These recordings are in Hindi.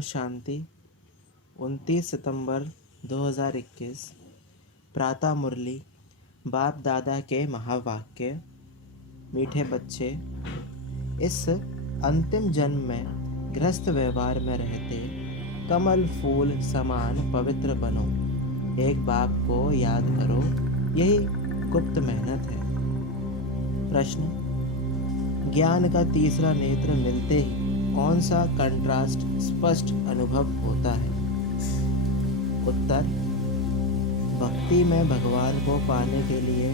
ओम शांति। 29 सितंबर 2021 प्रातः मुरली। बाप दादा के महावाक्य। मीठे बच्चे, इस अंतिम जन्म में गृहस्थ व्यवहार में रहते कमल फूल समान पवित्र बनो। एक बाप को याद करो, यही गुप्त मेहनत है। प्रश्न: ज्ञान का तीसरा नेत्र मिलते ही कौन सा कंट्रास्ट स्पष्ट अनुभव होता है? उत्तर: भक्ति में भगवान को पाने के लिए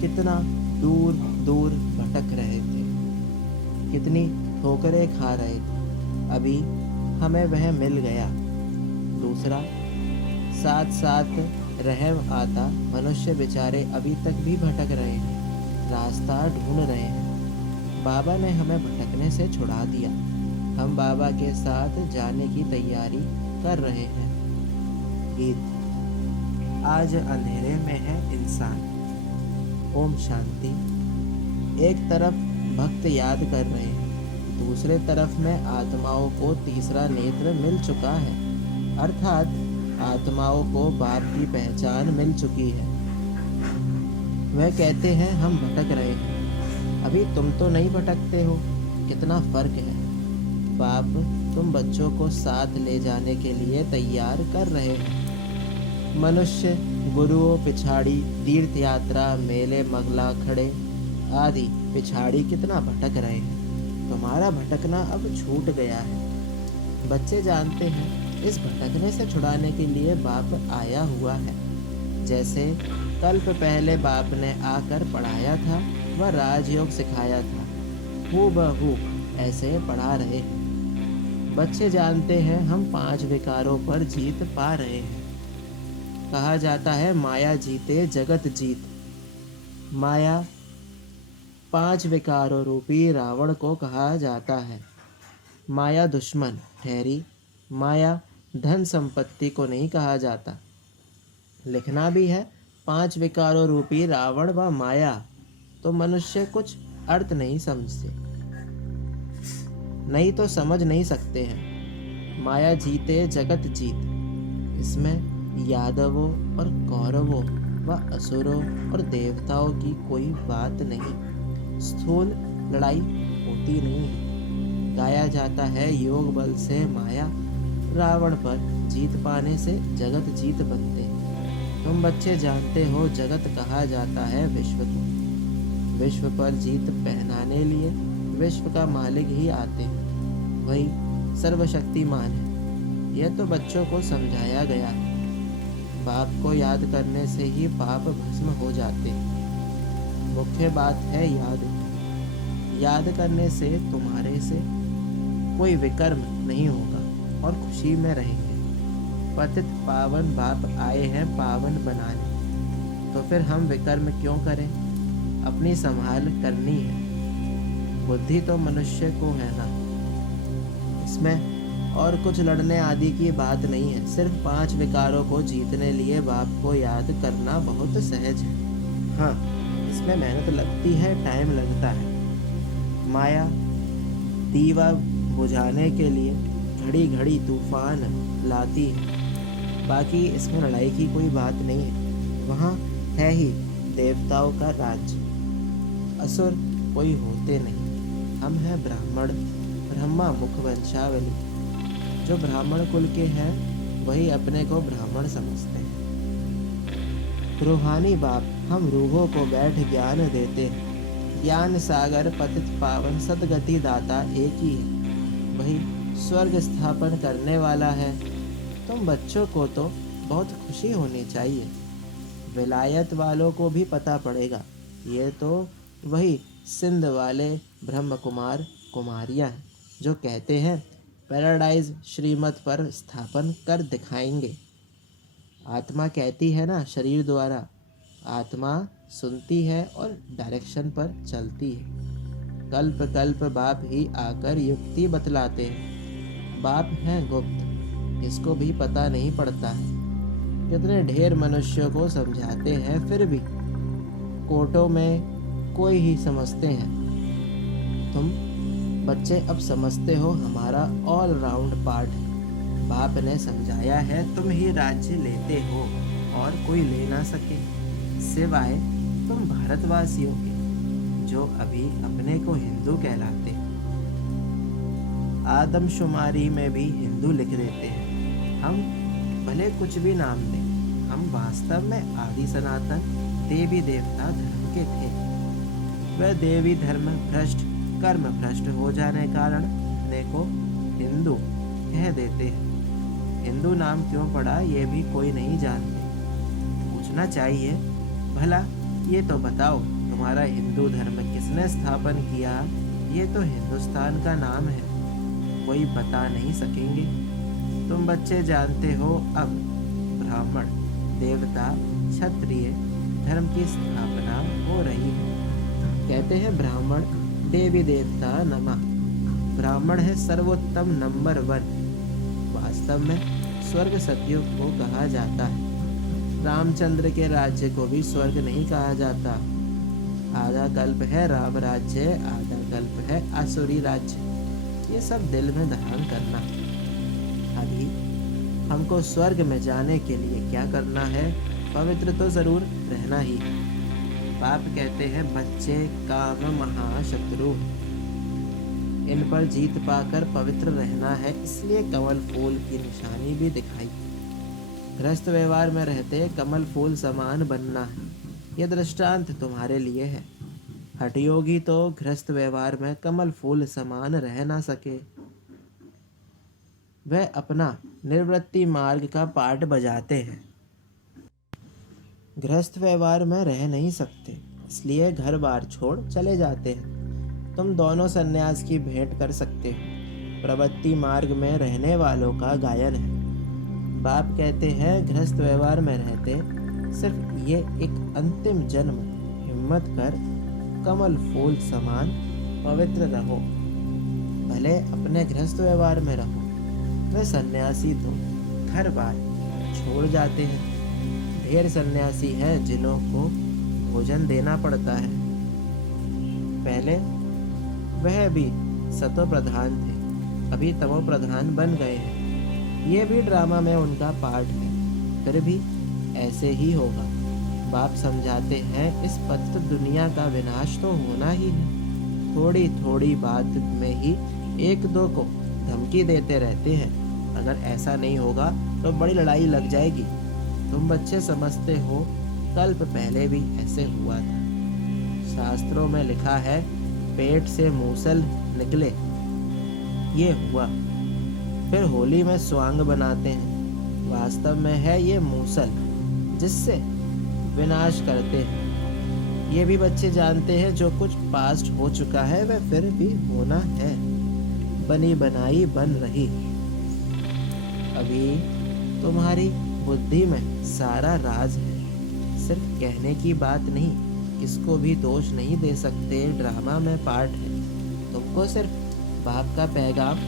कितना दूर दूर भटक रहे थे, कितनी ठोकरें खा रहे थे, अभी हमें वह मिल गया। दूसरा, साथ साथ रहम आता मनुष्य बेचारे अभी तक भी भटक रहे हैं, रास्ता ढूंढ रहे हैं। बाबा ने हमें भटकने से छुड़ा दिया। हम बाबा के साथ जाने की तैयारी कर रहे हैं। गीत। आज अंधेरे में है इंसान। ओम शांति। एक तरफ भक्त याद कर रहे हैं, दूसरे तरफ में आत्माओं को तीसरा नेत्र मिल चुका है, अर्थात आत्माओं को बाप की पहचान मिल चुकी है। वह कहते हैं हम भटक रहे हैं। अभी तुम तो नहीं भटकते हो, कितना फर्क है। बाप तुम बच्चों को साथ ले जाने के लिए तैयार कर रहे हैं। मनुष्य गुरुओं पिछाड़ी तीर्थ यात्रा मेले मगला खड़े आदि पिछाड़ी कितना भटक रहे हैं। तुम्हारा भटकना अब छूट गया है। बच्चे जानते हैं इस भटकने से छुड़ाने के लिए बाप आया हुआ है। जैसे कल्प पहले बाप ने आकर पढ़ाया था व राजयोग सिखाया था, हूबहू ऐसे पढ़ा रहे हैं। बच्चे जानते हैं हम 5 विकारों पर जीत पा रहे हैं। कहा जाता है माया जीते जगत जीत। माया 5 विकारों रूपी रावण को कहा जाता है। माया दुश्मन ठहरी। माया धन संपत्ति को नहीं कहा जाता। लिखना भी है 5 विकारों रूपी रावण व माया, तो मनुष्य कुछ अर्थ नहीं समझते, नहीं तो समझ नहीं सकते हैं। माया जीते जगत जीत। इसमें यादवों और कौरवों व असुरों और देवताओं की कोई बात नहीं। स्थूल लड़ाई होती नहीं है। गाया जाता है योग बल से माया रावण पर जीत पाने से जगत जीत बनते हैं। तुम बच्चे जानते हो जगत कहा जाता है विश्व को। विश्व पर जीत पहनाने लिए विश्व का मालिक ही आते हैं, वही सर्वशक्तिमान है। यह तो बच्चों को समझाया गया है। बाप को याद करने से ही पाप भस्म हो जाते हैं। मुख्य बात है याद करने से तुम्हारे से कोई विकर्म नहीं होगा और खुशी में रहेंगे। पतित पावन बाप आए हैं पावन बनाने, तो फिर हम विकर्म क्यों करें? अपनी संभाल करनी है। बुद्धि तो मनुष्य को है ना, इसमें और कुछ लड़ने आदि की बात नहीं है। सिर्फ 5 विकारों को जीतने लिए बाप को याद करना बहुत सहज है। हाँ, इसमें मेहनत लगती है, टाइम लगता है। माया दीवा बुझाने के लिए घड़ी घड़ी तूफान लाती है। बाकी इसमें लड़ाई की कोई बात नहीं है। वहाँ है ही देवताओं का राज्य। असुर कोई होते नहीं। हम हैं ब्राह्मण, ब्रह्मा मुख वंशावली। जो ब्राह्मण कुल के हैं वही अपने को ब्राह्मण समझते हैं। रूहानी बाप हम रूहों को बैठ ज्ञान देते हैं। ज्ञान सागर पतित पावन सदगति दाता एक ही है, वही स्वर्ग स्थापन करने वाला है। तुम बच्चों को तो बहुत खुशी होनी चाहिए। विलायत वालों को भी पता पड़ेगा, ये तो वही सिंध वाले ब्रह्म कुमार कुमारियाँ हैं जो कहते हैं पैराडाइज श्रीमत पर स्थापन कर दिखाएंगे। आत्मा कहती है ना शरीर द्वारा। आत्मा सुनती है और डायरेक्शन पर चलती है। कल्प कल्प बाप ही आकर युक्ति बतलाते हैं। बाप हैं गुप्त, इसको भी पता नहीं पड़ता है। कितने ढेर मनुष्यों को समझाते हैं, फिर भी कोर्टों में कोई ही समझते हैं। तुम बच्चे अब समझते हो हमारा ऑल राउंड पार्ट है। बाप ने समझाया है, तुम ही राज्य लेते हो और कोई ले ना सके, सिवाय तुम भारतवासियों के, जो अभी अपने को हिंदू कहलाते हैं। आदमशुमारी में भी हिंदू लिख देते हैं। हम भले कुछ भी नाम दें, हम वास्तव में आदि सनातन देवी देवता धर्म के थे। वह देवी धर्म भ्रष्ट, कर्म भ्रष्ट हो जाने कारण अपने को हिंदू कह देते हैं। हिंदू नाम क्यों पड़ा ये भी कोई नहीं जानते। पूछना चाहिए, भला ये तो बताओ, तुम्हारा हिंदू धर्म किसने स्थापन किया? ये तो हिंदुस्तान का नाम है, कोई बता नहीं सकेंगे। तुम बच्चे जानते हो, अब ब्राह्मण, देवता, क्षत्रिय धर्म की स्थापना हो रही है। कहते हैं ब्राह्मण देवी देवता नमः। ब्राह्मण है सर्वोत्तम नंबर 1। वास्तव में स्वर्ग सतयुग को कहा जाता है। रामचंद्र के राज्य को भी स्वर्ग नहीं कहा जाता। आधा कल्प है राम राज्य, आधा कल्प है आसुरी राज्य। ये सब दिल में धारण करना। अभी हमको स्वर्ग में जाने के लिए क्या करना है? पवित्र तो जरूर रहना ही है। बाप कहते हैं, बच्चे काम महाशत्रु, इन पर जीत पाकर पवित्र रहना है, इसलिए कमल फूल की निशानी भी दिखाई। गृहस्थ व्यवहार में रहते कमल फूल समान बनना है, यह दृष्टांत तुम्हारे लिए है। हठयोगी तो गृहस्थ व्यवहार में कमल फूल समान रह ना सके। वह अपना निवृत्ति मार्ग का पाठ बजाते हैं, गृहस्थ व्यवहार में रह नहीं सकते, इसलिए घर बार छोड़ चले जाते हैं। तुम दोनों सन्यास की भेंट कर सकते हो। प्रवृत्ति मार्ग में रहने वालों का गायन है। बाप कहते हैं, गृहस्थ व्यवहार में रहते सिर्फ ये एक अंतिम जन्म हिम्मत कर कमल फूल समान पवित्र रहो। भले अपने गृहस्थ व्यवहार में रहो। वे सन्यासी तो घर बार छोड़ जाते हैं। ढेर सन्यासी हैं जिन्हों को भोजन देना पड़ता है। पहले वह भी सतो प्रधान थे, अभी तमो प्रधान बन गए हैं। ये भी ड्रामा में उनका पार्ट है, फिर भी ऐसे ही होगा। बाप समझाते हैं, इस पतित दुनिया का विनाश तो होना ही है। थोड़ी थोड़ी बात में ही एक दो को धमकी देते रहते हैं। अगर ऐसा नहीं होगा तो बड़ी लड़ाई लग जाएगी। तुम बच्चे समझते हो, कल्प पहले भी ऐसे हुआ था। शास्त्रों में लिखा है, पेट से मूसल निकले, ये हुआ। फिर होली में स्वांग बनाते हैं, वास्तव में है ये मूसल, जिससे विनाश करते हैं। ये भी बच्चे जानते हैं, जो कुछ पास्ट हो चुका है वह फिर भी होना है। बनी बनाई बन रही। अभी तुम्हारी बुद्धि में सारा राज है, सिर्फ कहने की बात नहीं। इसको भी दोष नहीं दे सकते, ड्रामा में पार्ट है। तुमको सिर्फ बाप का पैगाम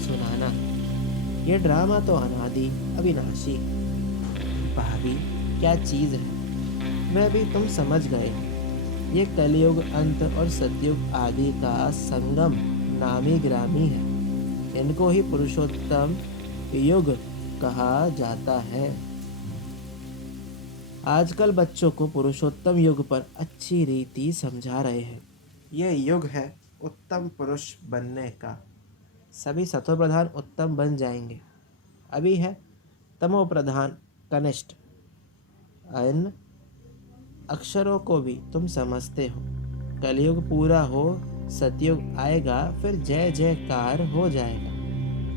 सुनाना है। ये ड्रामा तो अनादि अविनाशी, भावी क्या चीज है वह भी तुम समझ गए। ये कलयुग अंत और सतयुग आदि का संगम नामी ग्रामी है। इनको ही पुरुषोत्तम युग कहा जाता है। आजकल बच्चों को पुरुषोत्तम युग पर अच्छी रीति समझा रहे हैं। यह युग है उत्तम पुरुष बनने का। सभी सतो प्रधान उत्तम बन जाएंगे। अभी है तमो प्रधान कनिष्ठ। इन अक्षरों को भी तुम समझते हो। कलयुग पूरा हो, सतयुग आएगा, फिर जय जयकार हो जाएगा।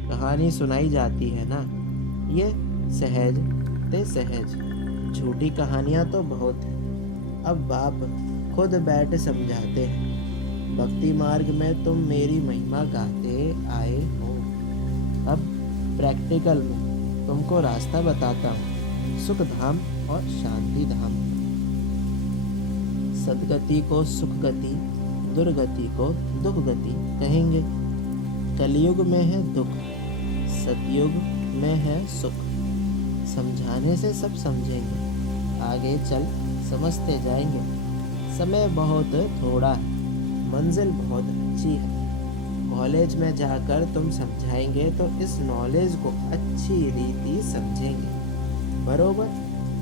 कहानी सुनाई जाती है ना, ये सहज ते सहज। झूठी कहानियां तो बहुत हैं। अब बाप खुद बैठ समझाते हैं। भक्ति मार्ग में तुम मेरी महिमा गाते आए हो। अब प्रैक्टिकल में तुमको रास्ता बताता हूँ, सुख धाम और शांति धाम। सदगति को सुख गति, दुर्गति को दुख गति कहेंगे। कलयुग में है दुख, सतयुग में है सुख। समझाने से सब समझेंगे, आगे चल समझते जाएंगे। समय बहुत थोड़ा है, मंजिल बहुत अच्छी है। कॉलेज में जाकर तुम समझाएंगे तो इस नॉलेज को अच्छी रीति समझेंगे। बरोबर,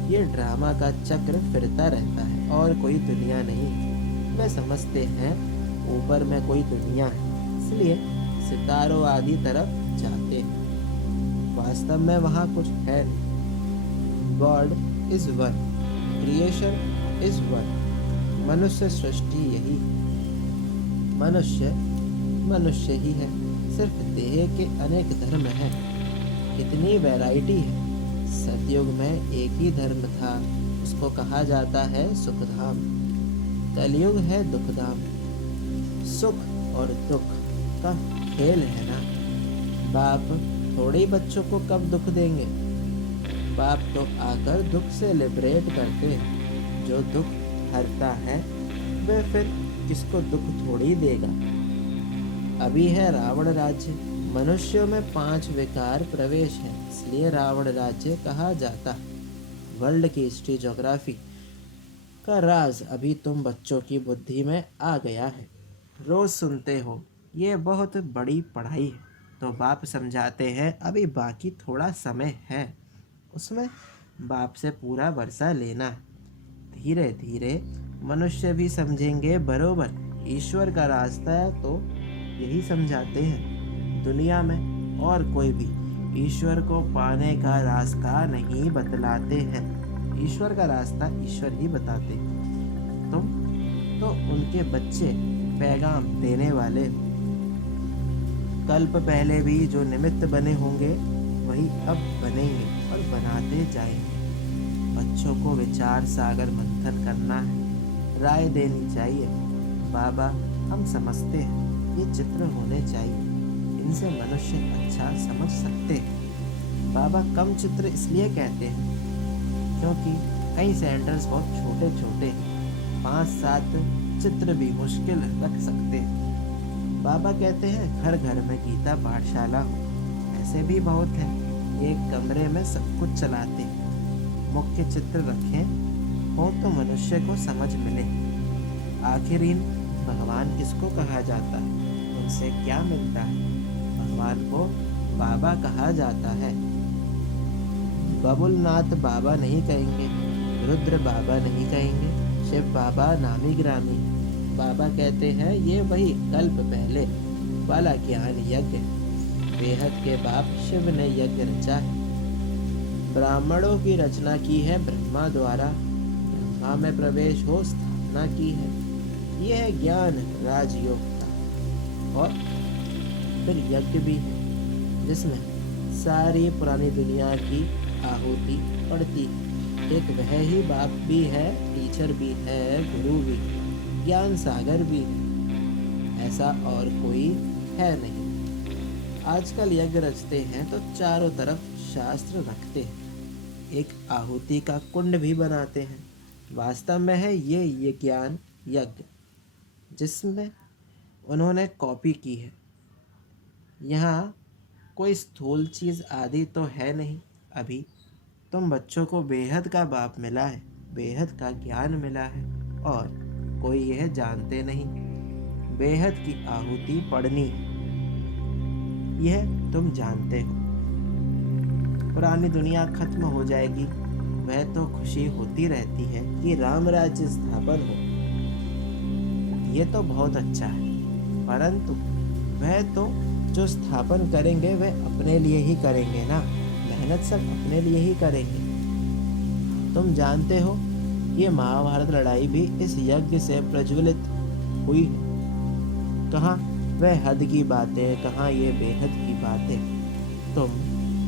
ये ड्रामा का चक्र फिरता रहता है और कोई दुनिया नहीं है। वे समझते हैं ऊपर में कोई दुनिया है, इसलिए सितारों आदि तरफ जाते हैं। वास्तव में वहाँ कुछ है नहीं। God is one, creation is one. मनुष्य सृष्टि यही है। मनुष्य मनुष्य ही है, सिर्फ देह के अनेक धर्म हैं। इतनी वैरायटी है। सतयुग में एक ही धर्म था, उसको कहा जाता है सुखधाम। कलयुग है दुखधाम। सुख और दुख का खेल है ना। बाप थोड़े बच्चों को कब दुख देंगे। बाप तो आकर दुख से लिबरेट करते हैं। जो दुख हरता है वह फिर किसको दुख थोड़ी देगा। अभी है रावण राज्य। मनुष्यों में 5 विकार प्रवेश है, इसलिए रावण राज्य कहा जाता है। वर्ल्ड की हिस्ट्री ज्योग्राफी का राज अभी तुम बच्चों की बुद्धि में आ गया है। रोज सुनते हो ये बहुत बड़ी पढ़ाई है, तो बाप समझाते हैं अभी बाकी थोड़ा समय है, उसमें बाप से पूरा वर्षा लेना है। धीरे धीरे मनुष्य भी समझेंगे। बरोबर, ईश्वर का रास्ता है तो यही समझाते हैं। दुनिया में और कोई भी ईश्वर को पाने का रास्ता नहीं बतलाते हैं। ईश्वर का रास्ता ईश्वर ही बताते हैं। तुम तो उनके बच्चे, पैगाम देने वाले। कल्प पहले भी जो निमित्त बने होंगे वही अब बनेंगे और बनाते जाएंगे। बच्चों को विचार सागर मंथन करना है, राय देनी चाहिए। बाबा, हम समझते हैं ये चित्र होने चाहिए, इनसे मनुष्य अच्छा समझ सकते हैं। बाबा कम चित्र इसलिए कहते हैं क्योंकि कई सेंटर्स बहुत छोटे छोटे हैं। 5-7 चित्र भी मुश्किल रख सकते हैं। बाबा कहते हैं घर घर में गीता पाठशाला हो। ऐसे भी बहुत हैं, एक कमरे में सब कुछ चलाते हैं। मुख्य चित्र रखें हो तो मनुष्य को समझ मिले। आखिरीन भगवान किसको कहा जाता है, उनसे क्या मिलता है। भगवान को बाबा कहा जाता है। बबुलनाथ बाबा नहीं कहेंगे, रुद्र बाबा नहीं कहेंगे, शिव बाबा नामी ग्रामी। बाबा कहते हैं ये वही कल्प पहले वाला ज्ञान यज्ञ है। बेहद के बाप शिव ने यज्ञ रचा है। ब्राह्मणों की रचना की है ब्रह्मा द्वारा। ब्रह्मा में प्रवेश हो स्थापना की है। यह है ज्ञान राजयोग का। और फिर यज्ञ भी है जिसमें सारी पुरानी दुनिया की आहुति पड़ती है। एक वह ही बाप भी है, टीचर भी है, गुरु भी है, ज्ञान सागर भी है। ऐसा और कोई है नहीं। आजकल यज्ञ रचते हैं तो चारों तरफ शास्त्र रखते हैं। एक आहुति का कुंड भी बनाते हैं। वास्तव में है ये ज्ञान यज्ञ जिसमें उन्होंने कॉपी की है। यहाँ कोई स्थूल चीज़ आदि तो है नहीं। अभी तुम बच्चों को बेहद का बाप मिला है, बेहद का ज्ञान मिला है और कोई यह जानते नहीं। बेहद की आहुति पढ़नी है, यह तुम जानते हो। पुरानी दुनिया खत्म हो जाएगी, वह तो खुशी होती रहती है कि राम राज्य स्थापन हो। ये तो बहुत अच्छा है, परंतु वह तो जो स्थापन करेंगे वह अपने लिए ही करेंगे ना। मेहनत सब अपने लिए ही करेंगे। तुम जानते हो ये महाभारत लड़ाई भी इस यज्ञ से प्रज्वलित हुई है। कहाँ वह हद की बातें, कहाँ ये बेहद की बातें। तुम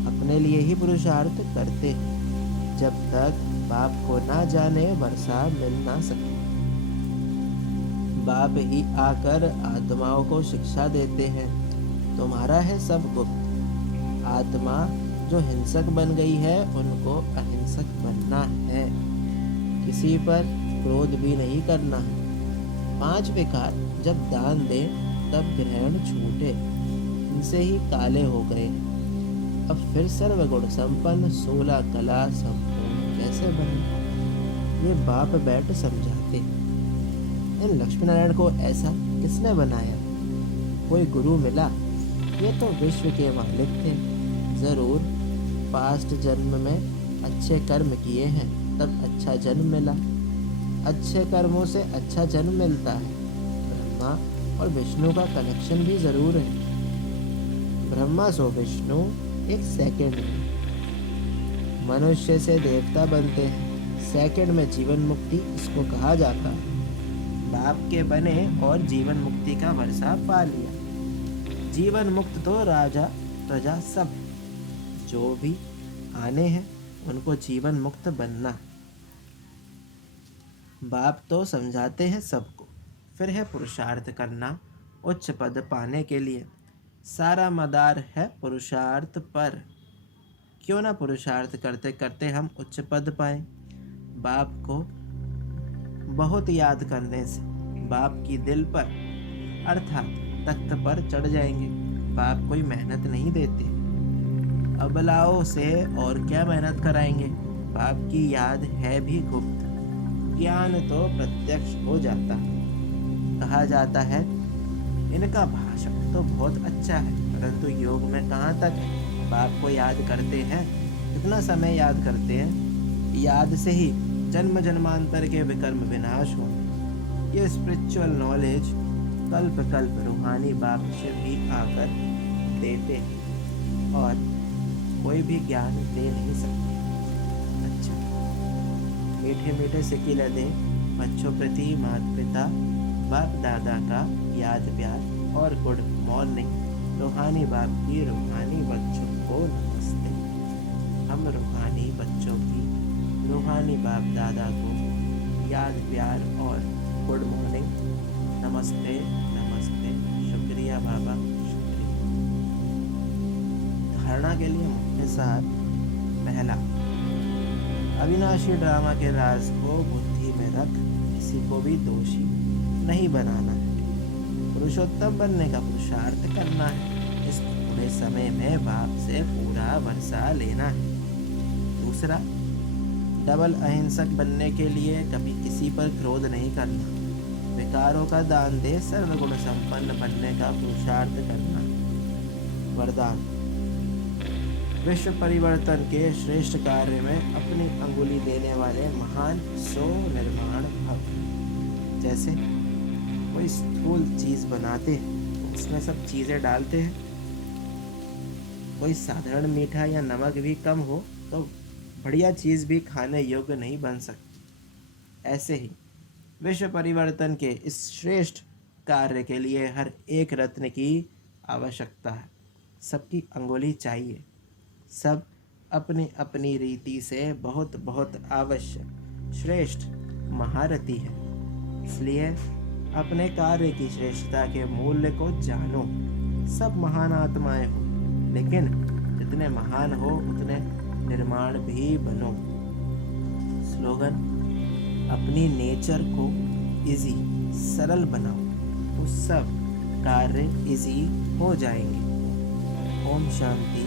अपने लिए ही पुरुषार्थ करते हैं जब तक बाप को ना जाने वर्षा मिल ना सके। बाप ही आकर आत्माओं को शिक्षा देते हैं। तुम्हारा है सब गुप्त। आत्मा जो हिंसक बन गई है उनको अहिंसक बनना है। किसी पर क्रोध भी नहीं करना है। 5 विकार जब दान दे तब ग्रहण छूटे, इनसे ही काले हो गए। अब फिर सर्वगुण संपन्न 16 कला संपूर्ण कैसे बने। ये बाप बैठ समझाते। इन लक्ष्मी नारायण को ऐसा किसने बनाया। कोई गुरु मिला, ये तो विश्व के मालिक थे। ज़रूर पास्ट जन्म में अच्छे कर्म किए हैं, तब अच्छा जन्म मिला। अच्छे कर्मों से अच्छा जन्म मिलता है। ब्रह्मा और विष्णु का कनेक्शन भी ज़रूर है। ब्रह्मा सो विष्णु एक सेकंड में। मनुष्य से देवता बनते हैं, सेकंड में जीवन मुक्ति इसको कहा जाता है। बाप के बने और जीवन मुक्ति का वर्षा पा लिया। जीवन मुक्त तो राजा प्रजा सब, जो भी आने हैं उनको जीवन मुक्त बनना है। बाप तो समझाते हैं सबको, फिर है पुरुषार्थ करना उच्च पद पाने के लिए। सारा मदार है पुरुषार्थ पर। क्यों ना पुरुषार्थ करते करते हम उच्च पद पाएं। बाप को बहुत याद करने से बाप की दिल पर अर्थात तख्त पर चढ़ जाएंगे। बाप कोई मेहनत नहीं देते, अबलाओं से और क्या मेहनत कराएंगे। बाप की याद है भी गुप्त, ज्ञान तो प्रत्यक्ष हो जाता है। कहा जाता है इनका भाषण तो बहुत अच्छा है, परंतु योग में कहाँ तक है। बाप को याद करते हैं, कितना समय याद करते हैं। याद से ही जन्म जन्मांतर के विकर्म विनाश हो। ये स्पिरिचुअल नॉलेज कल्प कल्प रूहानी बाप से भी आकर देते हैं और कोई भी ज्ञान दे नहीं सकते। अच्छा, मीठे मीठे सिकिल दे बच्चों प्रति माता पिता बाप दादा का याद प्यार और गुड मॉर्निंग। रूहानी बाप की रूहानी बच्चों को नमस्ते। हम रूहानी बच्चों की रूहानी बाप दादा को याद प्यार और गुड मॉर्निंग, नमस्ते नमस्ते, शुक्रिया बाबा शुक्रिया। धारणा के लिए मुख्य सार। पहला, अविनाशी ड्रामा के राज को बुद्धि में रख किसी को भी दोषी नहीं बनाना है। पुरुषोत्तम बनने का पुरुषार्थ करना है। इस थोड़े समय में बाप से पूरा वर्षा लेना है। दूसरा, डबल अहिंसक बनने के लिए कभी किसी पर क्रोध नहीं करना। विकारों का दान दे सर्वगुण संपन्न बनने का पुरुषार्थ करना। वरदान, विश्व परिवर्तन के श्रेष्ठ कार्य में अपनी अंगुली देने वाले महान सो निर्माण भव। जैसे कोई स्थूल चीज बनाते हैं, उसमें सब चीजें डालते हैं। कोई साधारण मीठा या नमक भी कम हो तो बढ़िया चीज भी खाने योग्य नहीं बन सकती। ऐसे ही विश्व परिवर्तन के इस श्रेष्ठ कार्य के लिए हर एक रत्न की आवश्यकता है। सबकी अंगुली चाहिए। सब अपनी अपनी रीति से बहुत बहुत आवश्यक श्रेष्ठ महारथी है। इसलिए अपने कार्य की श्रेष्ठता के मूल्य को जानो। सब महान आत्माएं हो, लेकिन जितने महान हो उतने निर्माण भी बनो। स्लोगन, अपनी नेचर को इजी सरल बनाओ तो सब कार्य इजी हो जाएंगे। ओम शांति।